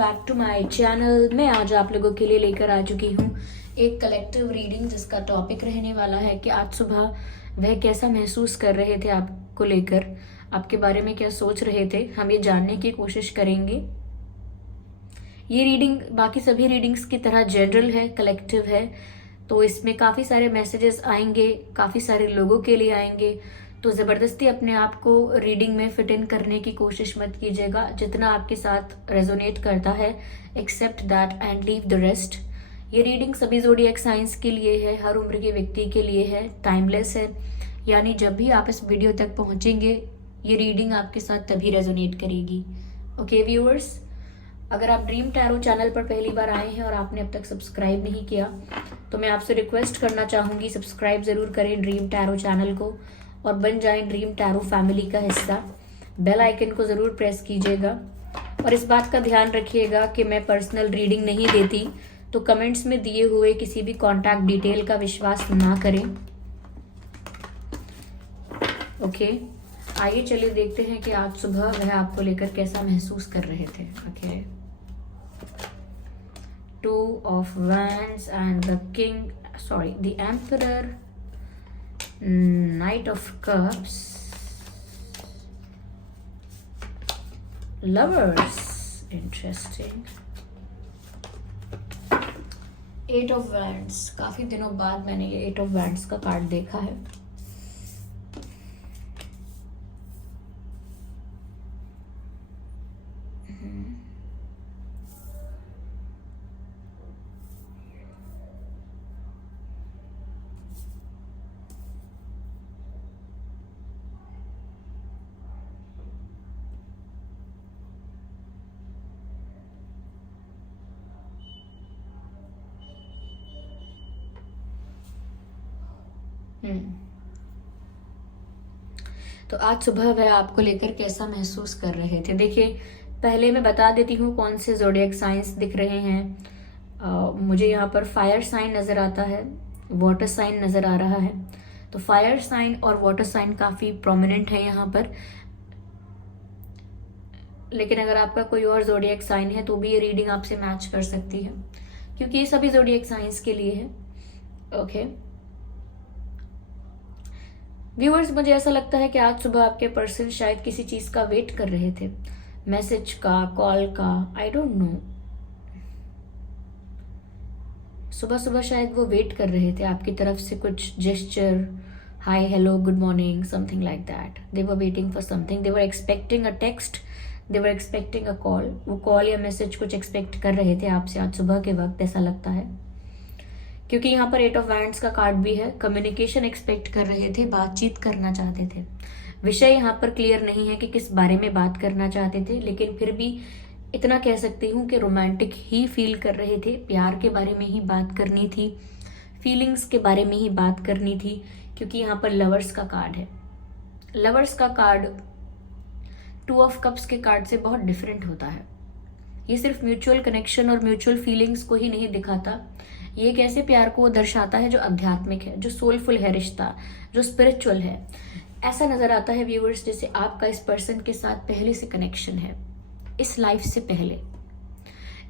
Back to my channel. मैं आज आप लोगों के लिए लेकर आ चुकी हूँ एक कलेक्टिव रीडिंग जिसका टॉपिक रहने वाला है कि आज सुबह वह कैसा महसूस कर रहे थे आपको लेकर, आपके बारे में क्या सोच रहे थे। हम ये जानने की कोशिश करेंगे। ये रीडिंग बाकी सभी रीडिंग्स की तरह जनरल है, कलेक्टिव है, तो इसमें काफ़ी सारे मैसेजेस आएंगे, काफ़ी सारे लोगों के लिए आएंगे। तो ज़बरदस्ती अपने आप को रीडिंग में फिट इन करने की कोशिश मत कीजिएगा। जितना आपके साथ रेजोनेट करता है, except that and leave the rest. ये रीडिंग सभी ज़ोडिएक साइंस के लिए है, हर उम्र के व्यक्ति के लिए है, टाइमलेस है। यानी जब भी आप इस वीडियो तक पहुंचेंगे, ये रीडिंग आपके साथ तभी रेजोनेट करेगी। ओके व्यूअर्स, अगर आप ड्रीम टैरो चैनल पर पहली बार आए हैं और आपने अब तक सब्सक्राइब नहीं किया तो मैं आपसे रिक्वेस्ट करना चाहूँगी, सब्सक्राइब ज़रूर करें ड्रीम टैरो चैनल को और बन जाएं ड्रीम टैरो फैमिली का हिस्सा। बेल आइकन को ज़रूर प्रेस कीजिएगा और इस बात का ध्यान रखिएगा कि मैं पर्सनल रीडिंग नहीं देती, तो कमेंट्स में दिए हुए किसी भी कॉन्टैक्ट डिटेल का विश्वास ना करें। ओके, आइए चलिए देखते हैं कि आज सुबह वह आपको लेकर कैसा महसूस कर रहे थे। Okay, 2 of Wands and the Emperor, Knight of Cups, Lovers, interesting, 8 of Wands। काफी दिनों बाद मैंने ये 8 of Wands का कार्ड देखा है। तो आज सुबह वह आपको लेकर कैसा महसूस कर रहे थे। देखिए, पहले मैं बता देती हूँ कौन से ज़ोडिएक साइंस दिख रहे हैं। मुझे यहाँ पर फायर साइन नज़र आता है, वाटर साइन नज़र आ रहा है। तो फायर साइन और वाटर साइन काफ़ी प्रोमिनेंट है यहाँ पर। लेकिन अगर आपका कोई और ज़ोडिएक साइन है तो भी ये रीडिंग आपसे मैच कर सकती है, क्योंकि ये सभी ज़ोडिएक साइंस के लिए है। ओके व्यूअर्स, मुझे ऐसा लगता है कि आज सुबह आपके पर्सन शायद किसी चीज का वेट कर रहे थे, मैसेज का, कॉल का, आई डोंट नो। सुबह सुबह शायद वो वेट कर रहे थे आपकी तरफ से कुछ gesture, hi, hello, good morning, something like that. They were waiting for something, they were expecting a text, they were expecting a call. वो कॉल या मैसेज कुछ एक्सपेक्ट कर रहे थे आपसे आज सुबह के वक्त, ऐसा लगता है, क्योंकि यहाँ पर 8 ऑफ वैंड्स का कार्ड भी है। कम्युनिकेशन एक्सपेक्ट कर रहे थे, बातचीत करना चाहते थे। विषय यहाँ पर क्लियर नहीं है कि किस बारे में बात करना चाहते थे, लेकिन फिर भी इतना कह सकती हूँ कि रोमांटिक ही फील कर रहे थे, प्यार के बारे में ही बात करनी थी, फीलिंग्स के बारे में ही बात करनी थी, क्योंकि यहाँ पर लवर्स का कार्ड है। लवर्स का कार्ड 2 ऑफ कप्स के कार्ड से बहुत डिफरेंट होता है। ये सिर्फ म्यूचुअल कनेक्शन और म्यूचुअल फीलिंग्स को ही नहीं दिखाता, ये एक ऐसे प्यार को दर्शाता है जो आध्यात्मिक है, जो सोलफुल है रिश्ता, जो स्पिरिचुअल है। ऐसा नजर आता है व्यूअर्स जैसे आपका इस पर्सन के साथ पहले से कनेक्शन है, इस लाइफ से पहले,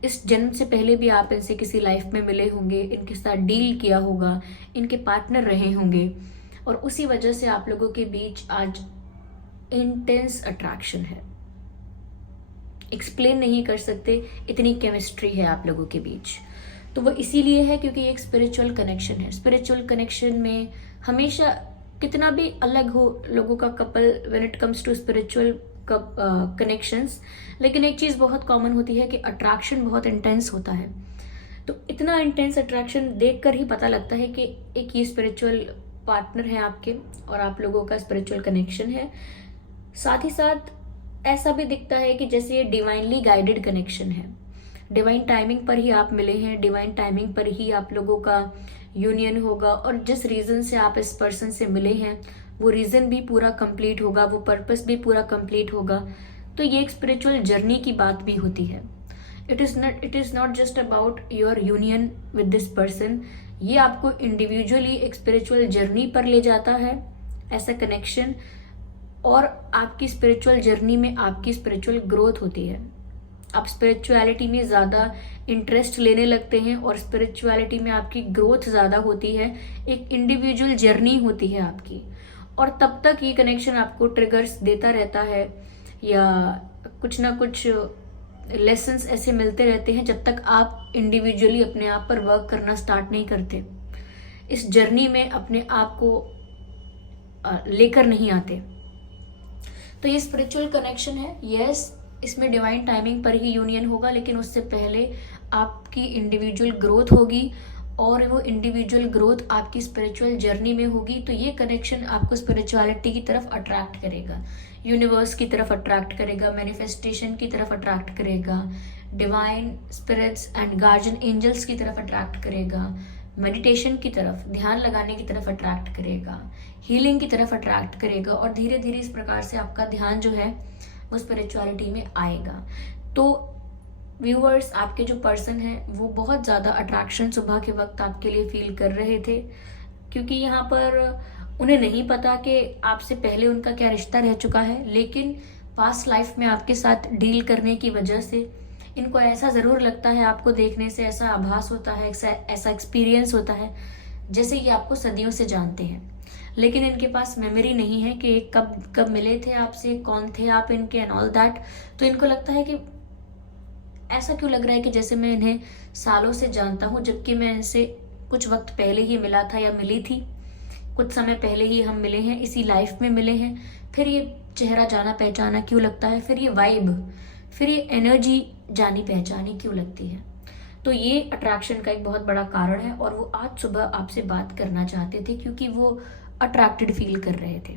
इस जन्म से पहले भी आप इनसे किसी लाइफ में मिले होंगे, इनके साथ डील किया होगा, इनके पार्टनर रहे होंगे, और उसी वजह से आप लोगों के बीच आज इंटेंस अट्रैक्शन है। एक्सप्लेन नहीं कर सकते, इतनी केमिस्ट्री है आप लोगों के बीच। तो वो इसीलिए है क्योंकि एक स्पिरिचुअल कनेक्शन है। स्पिरिचुअल कनेक्शन में हमेशा कितना भी अलग हो लोगों का couple when it comes to spiritual connections, लेकिन एक चीज़ बहुत कॉमन होती है कि अट्रैक्शन बहुत इंटेंस होता है। तो इतना इंटेंस अट्रैक्शन देखकर ही पता लगता है कि एक ये स्पिरिचुअल पार्टनर है आपके और आप लोगों का स्पिरिचुअल कनेक्शन है। साथ ही साथ ऐसा भी दिखता है कि जैसे ये डिवाइनली गाइडेड कनेक्शन है, डिवाइन टाइमिंग पर ही आप मिले हैं, डिवाइन टाइमिंग पर ही आप लोगों का यूनियन होगा, और जिस रीजन से आप इस पर्सन से मिले हैं वो रीजन भी पूरा कंप्लीट होगा, वो पर्पस भी पूरा कंप्लीट होगा। तो ये एक स्पिरिचुअल जर्नी की बात भी होती है। It is not just about your union with this person, ये आपको इंडिविजुअली एक स्पिरिचुअल जर्नी पर ले जाता है, ऐसा कनेक्शन, और आपकी स्पिरिचुअल जर्नी में आपकी स्पिरिचुअल ग्रोथ होती है। आप स्पिरिचुअलिटी में ज़्यादा इंटरेस्ट लेने लगते हैं और स्पिरिचुअलिटी में आपकी ग्रोथ ज़्यादा होती है, एक इंडिविजुअल जर्नी होती है आपकी। और तब तक ये कनेक्शन आपको ट्रिगर्स देता रहता है या कुछ ना कुछ लेसन्स ऐसे मिलते रहते हैं जब तक आप इंडिविजुअली अपने आप पर वर्क करना स्टार्ट नहीं करते, इस जर्नी में अपने आप को लेकर नहीं आते। तो ये स्पिरिचुअल कनेक्शन है, यस, इसमें डिवाइन टाइमिंग पर ही यूनियन होगा, लेकिन उससे पहले आपकी इंडिविजुअल ग्रोथ होगी और वो इंडिविजुअल ग्रोथ आपकी स्पिरिचुअल जर्नी में होगी। तो ये कनेक्शन आपको स्पिरिचुअलिटी की तरफ अट्रैक्ट करेगा, यूनिवर्स की तरफ अट्रैक्ट करेगा, मैनिफेस्टेशन की तरफ अट्रैक्ट करेगा, divine spirits and guardian angels की तरफ अट्रैक्ट करेगा, मेडिटेशन की तरफ, ध्यान लगाने की तरफ अट्रैक्ट करेगा, हीलिंग की तरफ अट्रैक्ट करेगा। और धीरे धीरे इस प्रकार से आपका ध्यान जो है वो स्पिरिचुअलिटी में आएगा। तो व्यूअर्स, आपके जो पर्सन हैं वो बहुत ज़्यादा अट्रैक्शन सुबह के वक्त आपके लिए फील कर रहे थे, क्योंकि यहाँ पर उन्हें नहीं पता कि आपसे पहले उनका क्या रिश्ता रह चुका है, लेकिन पास्ट लाइफ में आपके साथ डील करने की वजह से इनको ऐसा ज़रूर लगता है, आपको देखने से ऐसा आभास होता है, ऐसा एक्सपीरियंस होता है जैसे ये आपको सदियों से जानते हैं, लेकिन इनके पास मेमोरी नहीं है कि कब कब मिले थे आपसे, कौन थे आप इनके एंड ऑल दैट। तो इनको लगता है कि ऐसा क्यों लग रहा है कि जैसे मैं इन्हें सालों से जानता हूँ, जबकि मैं इनसे कुछ वक्त पहले ही मिला था या मिली थी, कुछ समय पहले ही हम मिले हैं, इसी लाइफ में मिले हैं। फिर ये चेहरा जाना पहचाना क्यों लगता है, फिर ये वाइब, फिर ये एनर्जी जानी पहचानी क्यों लगती है। तो ये अट्रैक्शन का एक बहुत बड़ा कारण है और वो आज सुबह आपसे बात करना चाहते थे, क्योंकि वो अट्रैक्टेड फील कर रहे थे,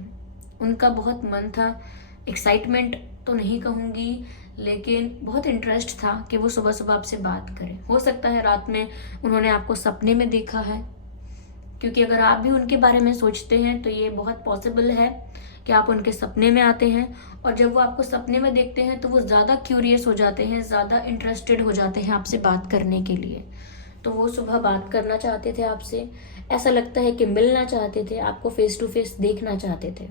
उनका बहुत मन था, एक्साइटमेंट तो नहीं कहूँगी, लेकिन बहुत इंटरेस्ट था कि वो सुबह सुबह आपसे बात करें। हो सकता है रात में उन्होंने आपको सपने में देखा है, क्योंकि अगर आप भी उनके बारे में सोचते हैं तो ये बहुत पॉसिबल है कि आप उनके सपने में आते हैं, और जब वो आपको सपने में देखते हैं तो वो ज़्यादा क्यूरियस हो जाते हैं, ज़्यादा इंटरेस्टेड हो जाते हैं आपसे बात करने के लिए। तो वो सुबह बात करना चाहते थे आपसे, ऐसा लगता है कि मिलना चाहते थे, आपको फेस टू फेस देखना चाहते थे।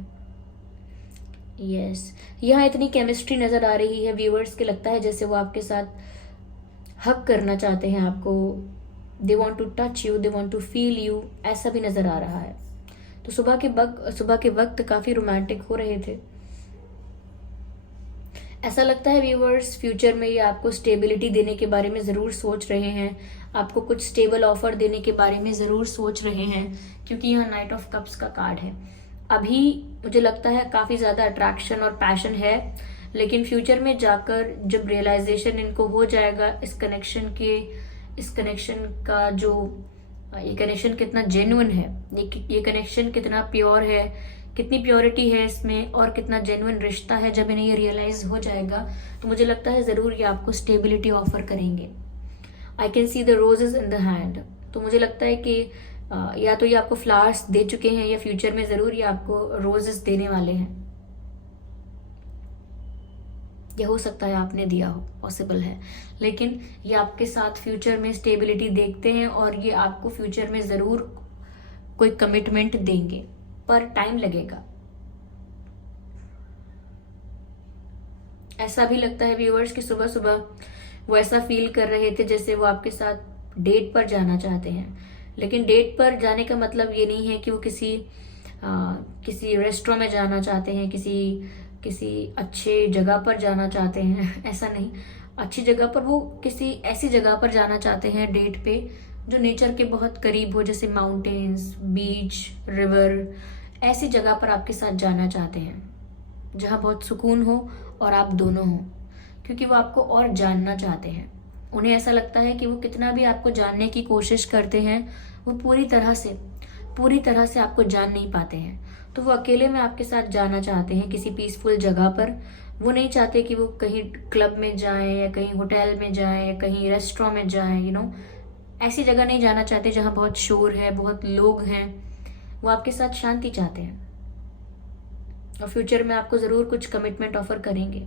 यस, यहाँ इतनी केमिस्ट्री नज़र आ रही है व्यूअर्स के, लगता है जैसे वो आपके साथ हग करना चाहते हैं आपको, they want to touch you, they want to feel you, ऐसा भी नज़र आ रहा है। तो सुबह के वक्त काफ़ी रोमांटिक हो रहे थे। ऐसा लगता है व्यूअर्स फ्यूचर में ये आपको स्टेबिलिटी देने के बारे में ज़रूर सोच रहे हैं, आपको कुछ स्टेबल ऑफर देने के बारे में ज़रूर सोच रहे हैं, क्योंकि यहाँ नाइट ऑफ कप्स का कार्ड है। अभी मुझे लगता है काफ़ी ज़्यादा अट्रैक्शन और पैशन है, लेकिन फ्यूचर में जाकर जब रियलाइजेशन इनको हो जाएगा इस कनेक्शन का, जो ये कनेक्शन कितना जेन्युइन है, ये कनेक्शन कितना प्योर है, कितनी प्योरिटी है इसमें और कितना जेन्युइन रिश्ता है, जब इन्हें ये रियलाइज हो जाएगा तो मुझे लगता है ज़रूर ये आपको स्टेबिलिटी ऑफर करेंगे। I can see the roses in the hand. तो मुझे लगता है कि या तो ये आपको फ्लावर्स दे चुके हैं या फ्यूचर में ज़रूर ये आपको रोजेस देने वाले हैं, यह हो सकता है आपने दिया हो, पॉसिबल है, लेकिन ये आपके साथ फ्यूचर में स्टेबिलिटी देखते हैं और ये आपको फ्यूचर में ज़रूर कोई कमिटमेंट देंगे, पर टाइम लगेगा। ऐसा भी लगता है व्यूअर्स कि सुबह सुबह वो ऐसा फील कर रहे थे जैसे वो आपके साथ डेट पर जाना चाहते हैं, लेकिन डेट पर जाने का मतलब ये नहीं है कि वो किसी रेस्टोरेंट में जाना चाहते हैं, किसी अच्छे जगह पर जाना चाहते हैं, ऐसा नहीं। अच्छी जगह पर वो किसी ऐसी जगह पर जाना चाहते हैं डेट पे जो नेचर के बहुत करीब हो, जैसे माउंटेन्स, बीच, रिवर, ऐसी जगह पर आपके साथ जाना चाहते हैं जहाँ बहुत सुकून हो और आप दोनों हो, क्योंकि वो आपको और जानना चाहते हैं। उन्हें ऐसा लगता है कि वो कितना भी आपको जानने की कोशिश करते हैं, वो पूरी तरह से आपको जान नहीं पाते हैं। तो वो अकेले में आपके साथ जाना चाहते हैं किसी पीसफुल जगह पर। वो नहीं चाहते कि वो कहीं क्लब में जाएं या कहीं होटल में जाएं या कहीं रेस्टोरेंट में जाएं, ऐसी जगह नहीं जाना चाहते जहाँ बहुत शोर है, बहुत लोग हैं। वो आपके साथ शांति चाहते हैं और फ्यूचर में आपको ज़रूर कुछ कमिटमेंट ऑफर करेंगे।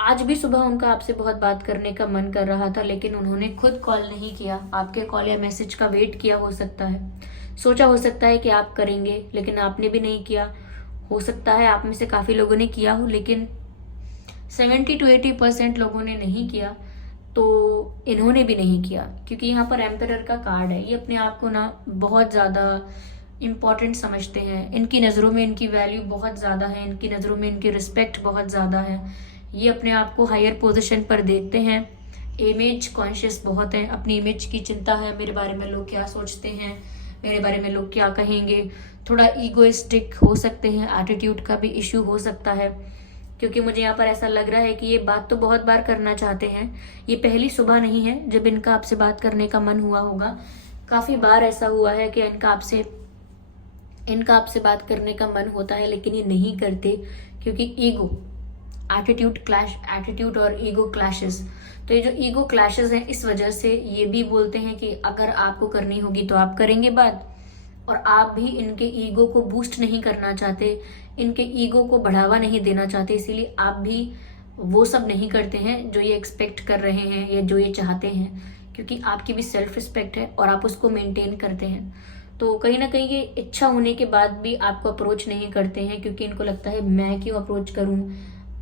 आज भी सुबह उनका आपसे बहुत बात करने का मन कर रहा था, लेकिन उन्होंने खुद कॉल नहीं किया, आपके कॉल या मैसेज का वेट किया हो सकता है, सोचा हो सकता है कि आप करेंगे, लेकिन आपने भी नहीं किया। हो सकता है आप में से काफ़ी लोगों ने किया हो, लेकिन 70-80% लोगों ने नहीं किया, तो इन्होंने भी नहीं किया, क्योंकि यहाँ पर एम्परर का कार्ड है। ये अपने आप को ना बहुत ज़्यादा इम्पॉर्टेंट समझते हैं, इनकी नज़रों में इनकी वैल्यू बहुत ज़्यादा है, इनकी नज़रों में इनकी रिस्पेक्ट बहुत ज़्यादा है। ये अपने आप को हायर पोजीशन पर देखते हैं, इमेज कॉन्शियस बहुत है, अपनी इमेज की चिंता है, मेरे बारे में लोग क्या सोचते हैं, मेरे बारे में लोग क्या कहेंगे। थोड़ा ईगोइस्टिक हो सकते हैं, एटीट्यूड का भी इशू हो सकता है, क्योंकि मुझे यहाँ पर ऐसा लग रहा है कि ये बात तो बहुत बार करना चाहते हैं। ये पहली सुबह नहीं है जब इनका आपसे बात करने का मन हुआ होगा, काफ़ी बार ऐसा हुआ है कि इनका आपसे बात करने का मन होता है, लेकिन ये नहीं करते, क्योंकि ईगो, एटीट्यूड और ईगो क्लैशेस। तो ये जो ईगो क्लैशेस हैं, इस वजह से ये भी बोलते हैं कि अगर आपको करनी होगी तो आप करेंगे बात, और आप भी इनके ईगो को बूस्ट नहीं करना चाहते, इनके ईगो को बढ़ावा नहीं देना चाहते, इसीलिए आप भी वो सब नहीं करते हैं जो ये एक्सपेक्ट कर रहे हैं या जो ये चाहते हैं, क्योंकि आपकी भी सेल्फ रिस्पेक्ट है और आप उसको मेंटेन करते हैं। तो कहीं ना कहीं ये इच्छा होने के बाद भी आपको अप्रोच नहीं करते हैं, क्योंकि इनको लगता है मैं क्यों अप्रोच करूं,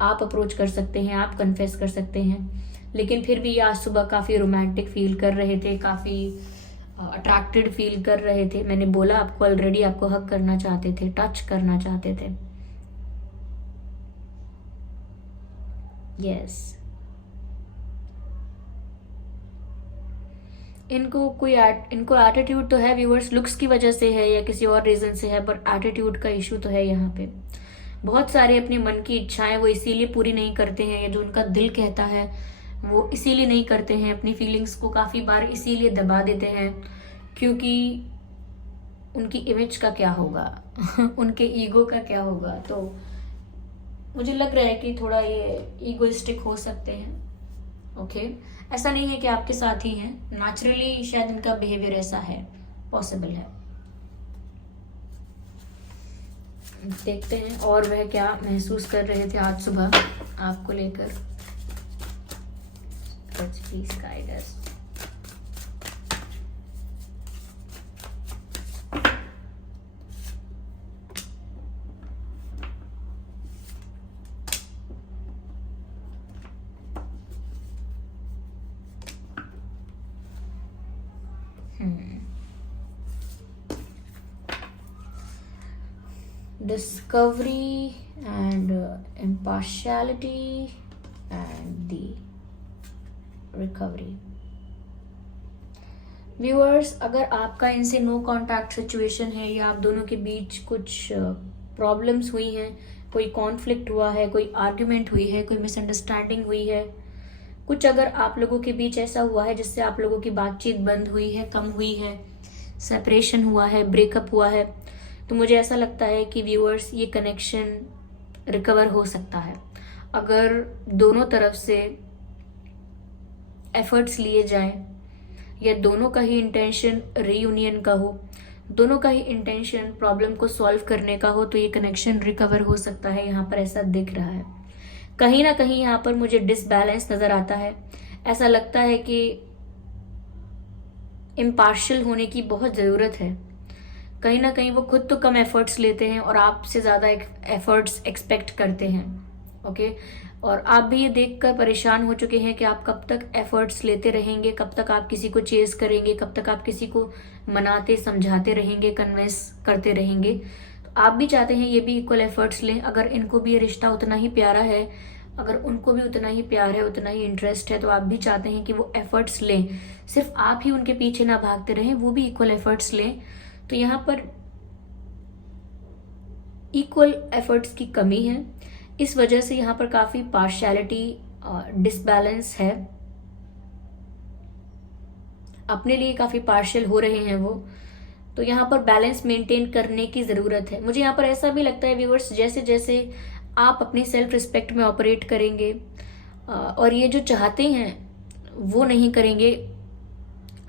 आप अप्रोच कर सकते हैं, आप कन्फेस कर सकते हैं। लेकिन फिर भी ये आज सुबह काफ़ी रोमांटिक फील कर रहे थे, काफ़ी अट्रैक्टेड फील कर रहे थे। मैंने बोला आपको ऑलरेडी, आपको हक करना चाहते थे, टच करना चाहते थे। यस, इनको एटीट्यूड तो है व्यूअर्स, लुक्स की वजह से है या किसी और रीजन से है, पर एटीट्यूड का इशू तो है यहाँ पे। बहुत सारे अपने मन की इच्छाएं वो इसीलिए पूरी नहीं करते हैं, या जो उनका दिल कहता है वो इसीलिए नहीं करते हैं, अपनी फीलिंग्स को काफ़ी बार इसीलिए दबा देते हैं, क्योंकि उनकी इमेज का क्या होगा उनके ईगो का क्या होगा। तो मुझे लग रहा है कि थोड़ा ये ईगोइस्टिक हो सकते हैं। ओके, ऐसा नहीं है कि आपके साथ ही हैं, नेचुरली शायद इनका बिहेवियर ऐसा है, पॉसिबल है। देखते हैं और वह क्या महसूस कर रहे थे आज सुबह आपको लेकर। Please guide us. Discovery and impartiality and the recovery. Viewers, अगर आपका इनसे नो कांटेक्ट सिचुएशन है या आप दोनों के बीच कुछ प्रॉब्लम्स हुई हैं, कोई कॉन्फ्लिक्ट हुआ है, कोई आर्ग्यूमेंट हुई है, कोई मिसअंडरस्टैंडिंग हुई है, कुछ अगर आप लोगों के बीच ऐसा हुआ है जिससे आप लोगों की बातचीत बंद हुई है, कम हुई है, सेपरेशन हुआ है, ब्रेकअप हुआ है, तो मुझे ऐसा लगता है कि व्यूअर्स ये कनेक्शन रिकवर हो सकता है अगर दोनों तरफ से एफर्ट्स लिए जाएं, या दोनों का ही इंटेंशन रीयूनियन का हो, दोनों का ही इंटेंशन प्रॉब्लम को सॉल्व करने का हो, तो ये कनेक्शन रिकवर हो सकता है। यहाँ पर ऐसा दिख रहा है। कहीं ना कहीं यहाँ पर मुझे डिसबैलेंस नजर आता है। ऐसा लगता है कि इम्पार्शियल होने की बहुत ज़रूरत है। कहीं ना कहीं वो खुद तो कम एफर्ट्स लेते हैं और आपसे ज़्यादा एफर्ट्स एक्सपेक्ट करते हैं। ओके, और आप भी ये देखकर परेशान हो चुके हैं कि आप कब तक एफर्ट्स लेते रहेंगे, कब तक आप किसी को चेज करेंगे, कब तक आप किसी को मनाते समझाते रहेंगे, कन्विंस करते रहेंगे। तो आप भी चाहते हैं ये भी इक्वल एफर्ट्स लें। अगर इनको भी ये रिश्ता उतना ही प्यारा है, अगर उनको भी उतना ही प्यार है, उतना ही इंटरेस्ट है, तो आप भी चाहते हैं कि वो एफर्ट्स लें। सिर्फ आप ही उनके पीछे ना भागते रहें, वो भी इक्वल एफर्ट्स लें। तो यहाँ पर इक्वल एफर्ट्स की कमी है, इस वजह से यहाँ पर काफी पार्शियलिटी, डिसबैलेंस है, अपने लिए काफी पार्शियल हो रहे हैं वो। तो यहाँ पर बैलेंस मेंटेन करने की जरूरत है। मुझे यहाँ पर ऐसा भी लगता है व्यूअर्स, जैसे जैसे आप अपनी सेल्फ रिस्पेक्ट में ऑपरेट करेंगे और ये जो चाहते हैं वो नहीं करेंगे।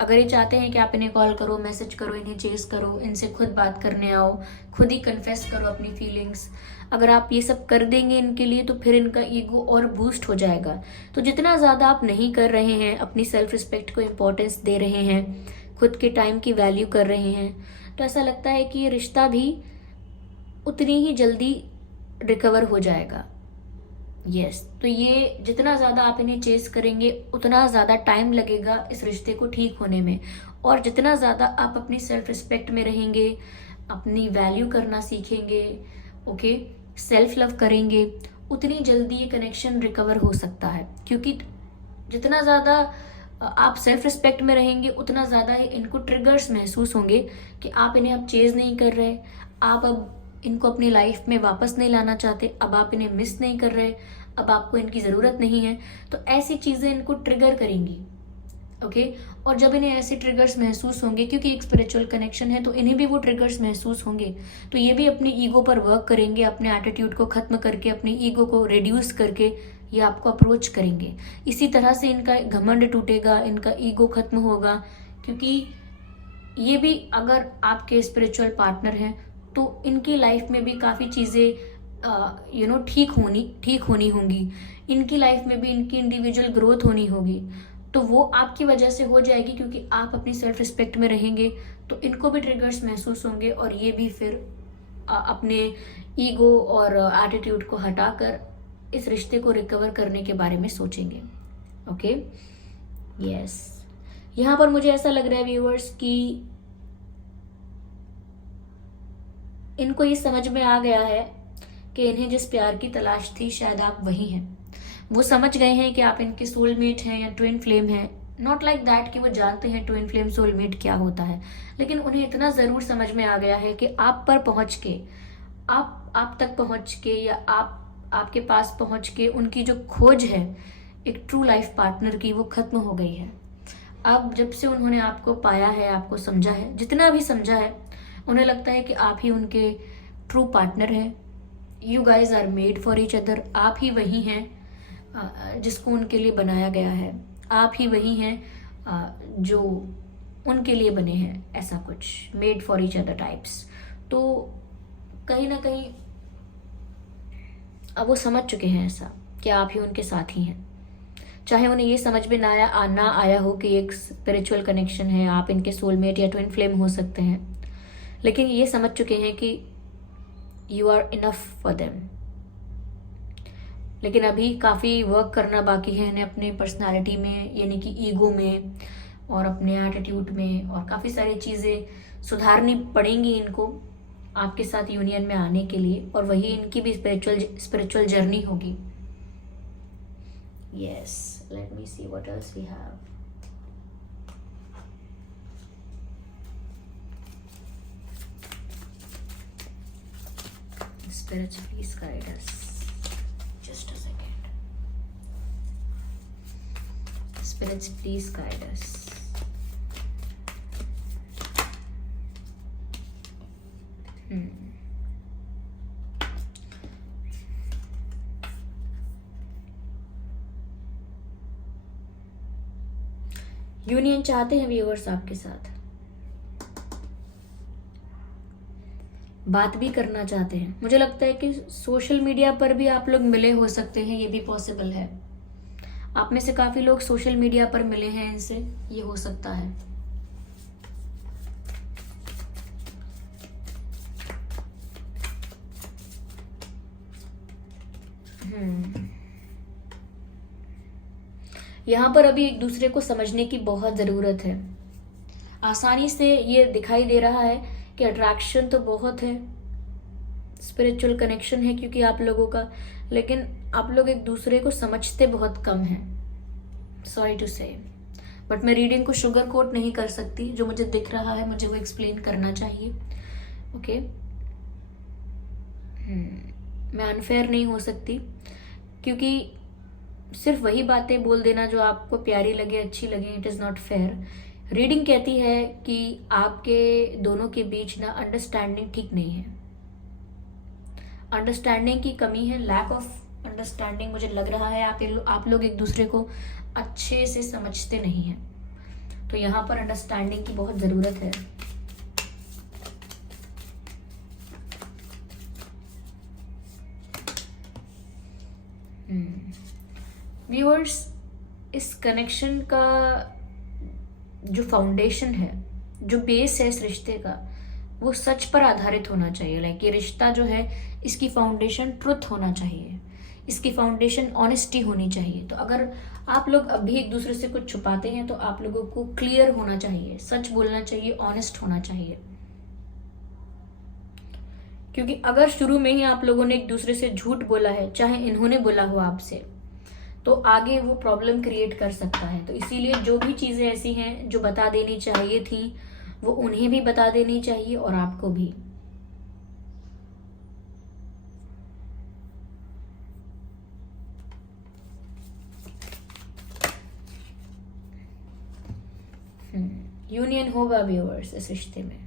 अगर ये चाहते हैं कि आप इन्हें कॉल करो, मैसेज करो, इन्हें चेस करो, इनसे खुद बात करने आओ, खुद ही कन्फेस करो अपनी फीलिंग्स, अगर आप ये सब कर देंगे इनके लिए, तो फिर इनका ईगो और बूस्ट हो जाएगा। तो जितना ज़्यादा आप नहीं कर रहे हैं, अपनी सेल्फ रिस्पेक्ट को इम्पोर्टेंस दे रहे हैं, खुद के टाइम की वैल्यू कर रहे हैं, तो ऐसा लगता है कि ये रिश्ता भी उतनी ही जल्दी रिकवर हो जाएगा। यस, तो ये जितना ज़्यादा आप इन्हें चेस करेंगे उतना ज़्यादा टाइम लगेगा इस रिश्ते को ठीक होने में। और जितना ज़्यादा आप अपनी सेल्फ रिस्पेक्ट में रहेंगे, अपनी वैल्यू करना सीखेंगे, ओके, सेल्फ लव करेंगे, उतनी जल्दी ये कनेक्शन रिकवर हो सकता है। क्योंकि जितना ज़्यादा आप सेल्फ रिस्पेक्ट में रहेंगे उतना ज़्यादा ही इनको ट्रिगर्स महसूस होंगे कि आप इन्हें अब चेज़ नहीं कर रहे, आप अब इनको अपनी लाइफ में वापस नहीं लाना चाहते, अब आप इन्हें मिस नहीं कर रहे, अब आपको इनकी ज़रूरत नहीं है। तो ऐसी चीज़ें इनको ट्रिगर करेंगी, ओके। और जब इन्हें ऐसे ट्रिगर्स महसूस होंगे, क्योंकि एक स्पिरिचुअल कनेक्शन है तो इन्हें भी वो ट्रिगर्स महसूस होंगे, तो ये भी अपनी ईगो पर वर्क करेंगे, अपने एटीट्यूड को ख़त्म करके, अपनी ईगो को रिड्यूस करके ये आपको अप्रोच करेंगे। इसी तरह से इनका घमंड टूटेगा, इनका ईगो खत्म होगा। क्योंकि ये भी अगर आपके स्पिरिचुअल पार्टनर हैं तो इनकी लाइफ में भी काफ़ी चीज़ें ठीक होनी होंगी, इनकी लाइफ में भी इनकी इंडिविजुअल ग्रोथ होनी होगी। तो वो आपकी वजह से हो जाएगी, क्योंकि आप अपनी सेल्फ रिस्पेक्ट में रहेंगे तो इनको भी ट्रिगर्स महसूस होंगे और ये भी फिर अपने ईगो और एटीट्यूड को हटाकर इस रिश्ते को रिकवर करने के बारे में सोचेंगे, ओके। यस, यहाँ पर मुझे ऐसा लग रहा है व्यूअर्स कि इनको ये समझ में आ गया है कि इन्हें जिस प्यार की तलाश थी शायद आप वही हैं। वो समझ गए हैं कि आप इनके सोलमेट हैं या ट्विन फ्लेम हैं। नॉट लाइक दैट कि वो जानते हैं ट्विन फ्लेम सोलमेट क्या होता है, लेकिन उन्हें इतना ज़रूर समझ में आ गया है कि आप पर पहुंच के, आप तक पहुंच के, या आपके पास पहुंच के उनकी जो खोज है एक ट्रू लाइफ पार्टनर की, वो खत्म हो गई है। अब जब से उन्होंने आपको पाया है, आपको समझा है, जितना भी समझा है, उन्हें लगता है कि आप ही उनके ट्रू पार्टनर हैं। You guys are made for each other. आप ही वही हैं जिसको उनके लिए बनाया गया है, आप ही वही हैं जो उनके लिए बने हैं, ऐसा कुछ made for each other types. तो कहीं ना कहीं अब वो समझ चुके हैं ऐसा कि आप ही उनके साथ ही हैं। चाहे उन्हें ये समझ में ना आया हो कि एक स्पिरिचुअल कनेक्शन है, आप इनके सोलमेट या ट्विन फ्लेम हो सकते हैं, लेकिन ये समझ चुके हैं कि you are enough for them. लेकिन अभी काफ़ी वर्क करना बाकी है इन्हें अपने पर्सनालिटी में, यानी कि ईगो में और अपने एटीट्यूड में, और काफ़ी सारी चीज़ें सुधारनी पड़ेंगी इनको आपके साथ यूनियन में आने के लिए, और वही इनकी भी स्पिरिचुअल जर्नी होगी। Yes, let me see what else we have. Spirits, please guide us. Just a second. Spirits, please guide us. Union चाहते हैं व्यूअर्स आपके साथ, बात भी करना चाहते हैं। मुझे लगता है कि सोशल मीडिया पर भी आप लोग मिले हो सकते हैं, ये भी पॉसिबल है। आप में से काफी लोग सोशल मीडिया पर मिले हैं इनसे, ये हो सकता है। यहाँ पर अभी एक दूसरे को समझने की बहुत ज़रूरत है। आसानी से ये दिखाई दे रहा है कि अट्रैक्शन तो बहुत है, स्पिरिचुअल कनेक्शन है क्योंकि आप लोगों का, लेकिन आप लोग एक दूसरे को समझते बहुत कम हैं। सॉरी टू से, बट मैं रीडिंग को शुगर कोट नहीं कर सकती। जो मुझे दिख रहा है मुझे वो एक्सप्लेन करना चाहिए, ओके। मैं अनफेयर नहीं हो सकती, क्योंकि सिर्फ वही बातें बोल देना जो आपको प्यारी लगे, अच्छी लगे, it is not fair. Reading कहती है कि आपके दोनों के बीच ना अंडरस्टैंडिंग ठीक नहीं है, अंडरस्टैंडिंग की कमी है, लैक ऑफ अंडरस्टैंडिंग मुझे लग रहा है। आप लोग एक दूसरे को अच्छे से समझते नहीं हैं, तो यहाँ पर अंडरस्टैंडिंग की बहुत ज़रूरत है। व्यूअर्स, इस कनेक्शन का जो फाउंडेशन है, जो बेस है इस रिश्ते का, वो सच पर आधारित होना चाहिए। लाइक ये रिश्ता जो है इसकी फाउंडेशन ट्रुथ होना चाहिए। इसकी फाउंडेशन ऑनेस्टी होनी चाहिए। तो अगर आप लोग अभी एक दूसरे से कुछ छुपाते हैं तो आप लोगों को क्लियर होना चाहिए, सच बोलना चाहिए, ऑनेस्ट होना चाहिए। क्योंकि अगर शुरू में ही आप लोगों ने एक दूसरे से झूठ बोला है, चाहे इन्होंने बोला हो आपसे, तो आगे वो प्रॉब्लम क्रिएट कर सकता है। तो इसीलिए जो भी चीजें ऐसी हैं जो बता देनी चाहिए थी वो उन्हें भी बता देनी चाहिए और आपको भी। यूनियन होगा व्यूअर्स इस रिश्ते में।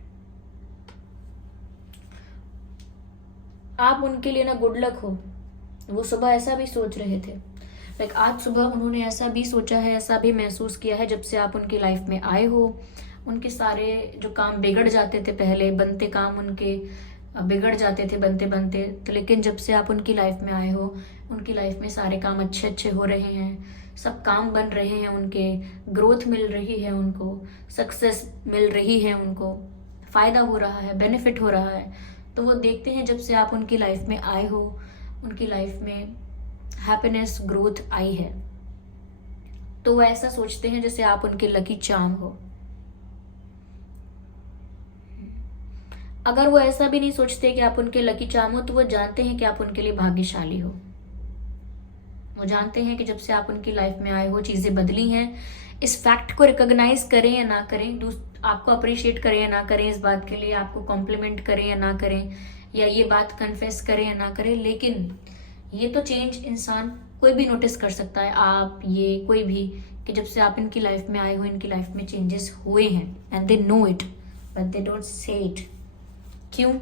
आप उनके लिए ना गुड लक हो। वो सुबह ऐसा भी सोच रहे थे, लाइक आज सुबह उन्होंने ऐसा भी सोचा है, ऐसा भी महसूस किया है, जब से आप उनकी लाइफ में आए हो उनके सारे जो काम बिगड़ जाते थे, पहले बनते काम उनके बिगड़ जाते थे बनते बनते, तो लेकिन जब से आप उनकी लाइफ में आए हो उनकी लाइफ में सारे काम अच्छे अच्छे हो रहे हैं, सब काम बन रहे हैं, उनके ग्रोथ मिल रही है, उनको सक्सेस मिल रही है, उनको फायदा हो रहा है, बेनिफिट हो रहा है। तो वो देखते हैं जब से आप उनकी लाइफ में आए हो उनकी लाइफ में हैप्पीनेस ग्रोथ आई है, तो वो ऐसा सोचते हैं जैसे आप उनके लकी चार्म हो। अगर वो ऐसा भी नहीं सोचते कि आप उनके लकी चार्म हो तो वो जानते हैं कि आप उनके लिए भाग्यशाली हो। वो जानते हैं कि जब से आप उनकी लाइफ में आए हो चीजें बदली हैं। इस फैक्ट को रिकॉग्नाइज करें या ना करें, आपको अप्रिशिएट करें या ना करें, इस बात के लिए आपको कॉम्प्लीमेंट करें या ना करें, या ये बात कन्फेस करें या ना करें, लेकिन ये तो चेंज इंसान कोई भी नोटिस कर सकता है, आप ये कोई भी, कि जब से आप इनकी लाइफ में आए हो इनकी लाइफ में चेंजेस हुए हैं and they know it but they don't say it. क्यों?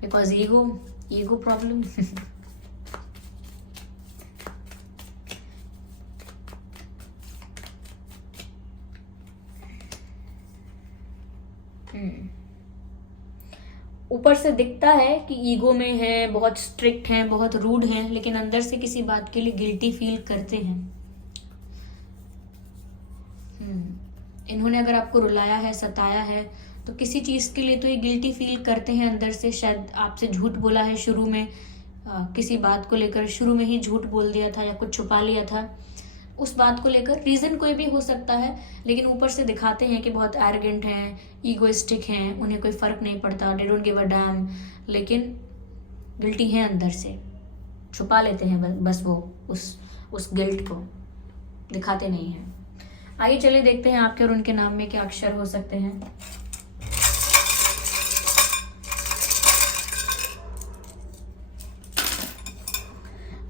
Because ego problem. ऊपर से दिखता है कि ईगो में है, बहुत स्ट्रिक्ट हैं, बहुत रूड हैं, लेकिन अंदर से किसी बात के लिए गिल्टी फील करते हैं। इन्होंने अगर आपको रुलाया है, सताया है, तो किसी चीज के लिए तो ये गिल्टी फील करते हैं अंदर से। शायद आपसे झूठ बोला है शुरू में, किसी बात को लेकर शुरू में ही झूठ बोल दिया था या कुछ छुपा लिया था, उस बात को लेकर रीजन कोई भी हो सकता है, लेकिन ऊपर से दिखाते हैं कि बहुत एरोगेंट हैं, ईगोइस्टिक हैं, उन्हें कोई फर्क नहीं पड़ता, they don't give a dam, लेकिन गिल्टी है अंदर से, छुपा लेते हैं बस वो उस गिल्ट को दिखाते नहीं हैं। आइए चलिए देखते हैं आपके और उनके नाम में क्या अक्षर हो सकते हैं।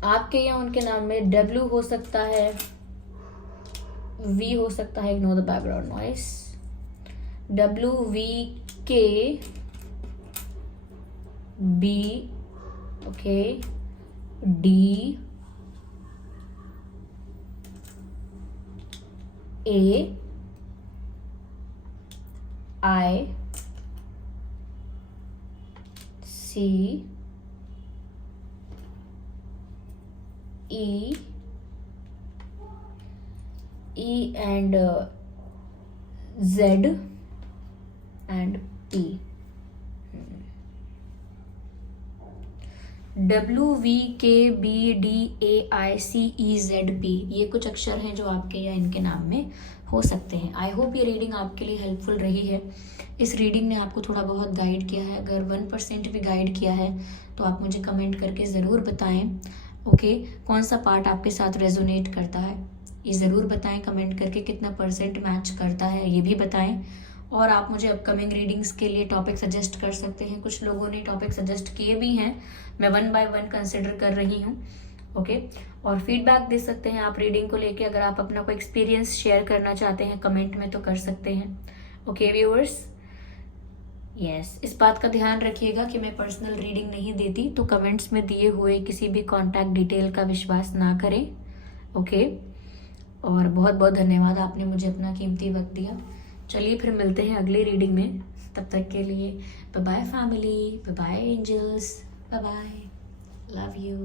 आपके या उनके नाम में W हो सकता है, V हो सकता है, ignore the background noise, WVK B, okay, D A I C E and Z and P। WVKBDAICEZP, ये कुछ अक्षर हैं जो आपके या इनके नाम में हो सकते हैं। आई होप ये रीडिंग आपके लिए हेल्पफुल रही है। इस रीडिंग ने आपको थोड़ा बहुत गाइड किया है। अगर 1% भी गाइड किया है तो आप मुझे कमेंट करके ज़रूर बताएं। ओके, कौन सा पार्ट आपके साथ रेजोनेट करता है ये ज़रूर बताएं कमेंट करके, कितना % मैच करता है ये भी बताएं। और आप मुझे अपकमिंग रीडिंग्स के लिए टॉपिक सजेस्ट कर सकते हैं। कुछ लोगों ने टॉपिक सजेस्ट किए भी हैं, मैं 1 बाय 1 कंसिडर कर रही हूँ। ओके, और फीडबैक दे सकते हैं आप रीडिंग को लेके। अगर आप अपना कोई एक्सपीरियंस शेयर करना चाहते हैं कमेंट में तो कर सकते हैं। ओके व्यूअर्स, यस, इस बात का ध्यान रखिएगा कि मैं पर्सनल रीडिंग नहीं देती, तो कमेंट्स में दिए हुए किसी भी कॉन्टैक्ट डिटेल का विश्वास ना करें। ओके, और बहुत बहुत धन्यवाद, आपने मुझे अपना कीमती वक्त दिया। चलिए फिर मिलते हैं अगली रीडिंग में, तब तक के लिए bye bye family, bye bye angels, bye bye, love you.